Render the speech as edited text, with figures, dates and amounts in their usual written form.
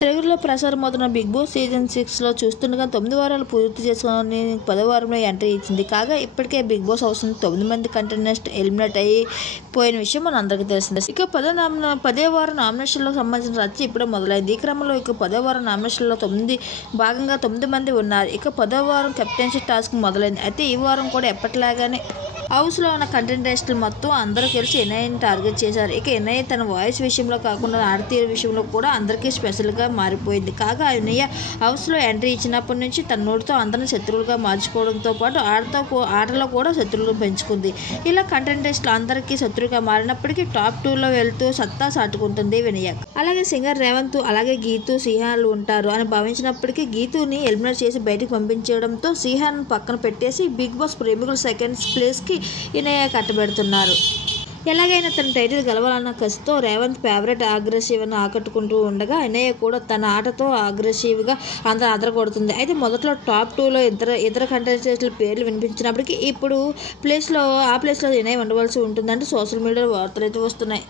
తెలుగులో ప్రసారమవుతున్న big boss season 6లో చూస్తుండగా 9 వారాలు పూర్తి చేసుకొని 10వ వారంలో ఎంట్రీ ఇచ్చింది. కాగా ఇప్పటికే బిగ్ బాస్ హౌస్ నుంచి 9 మంది కంటెస్టెంట్స్ ఎలిమినేట్ అయిపోయిన విషయం మన అందరికీ తెలిసిందే. ఇక 10వ వారం నామినేషన్లకు సంబంధించిన రచ్చ ఇప్పుడే మొదలైంది. ఈ క్రమంలో ఇక 10వ వారం నామినేషన్లో 9 మంది ఉన్నారు. ఇక 10వ వారం కెప్టెన్షిప్ టాస్క్ మొదలైంది. అయితే ఈ వారం కూడా ఎప్పటిలాగానే హౌస్లో ఉన్న కంటెస్టెంట్లు మొత్తం అందరూ కలిసి ఎన్ఐని టార్గెట్ చేశారు. ఇక ఎన్ఐ తన వాయిస్ విషయంలో కాకుండా ఆడతీరు విషయంలో కూడా అందరికీ స్పెషల్గా మారిపోయింది. కాగా ఎన్ఐ హౌస్లో ఎంట్రీ ఇచ్చినప్పటి నుంచి తన నోటితో అందరిని శత్రువులుగా మార్చుకోవడంతో పాటు ఆటలో కూడా శత్రువులను పెంచుకుంది. ఇలా కంటెస్టెంట్లు అందరికీ శత్రువుగా మారినప్పటికీ టాప్ 2లో వెళ్తూ సత్తా చాటుకుంటుంది వినయక్. అలాగే సింగర్ రేవంత్ అలాగే గీతూ సిహాన్లు ఉంటారు అని భావించినప్పటికీ గీతూని ఎలిమినేట్ చేసి బయటకు పంపించడంతో సిహాన్ పక్కన పెట్టేసి బిగ్ బాస్ ప్రేమికులు సెకండ్ ప్లేస్కి ఈయన కట్టబెడుతున్నారు. ఎలాగైనా తన టైటిల్ గెలవాలన్న కసితో రేవంత్ ఫేవరెట్ అగ్రెసివ్ని ఆకట్టుకుంటూ ఉండగా ఇనయ్య కూడా తన ఆటతో అగ్రెసివ్గా అందరూ అదరగొడుతుంది. అయితే మొదట్లో టాప్ 2లో ఇతర కంటెస్టెంట్ల పేర్లు వినిపించినప్పటికీ ఇప్పుడు ఆ ప్లేస్లో ఇనయ్య ఉండవలసి ఉంటుందంటూ సోషల్ మీడియాలో వార్తలు అయితే వస్తున్నాయి.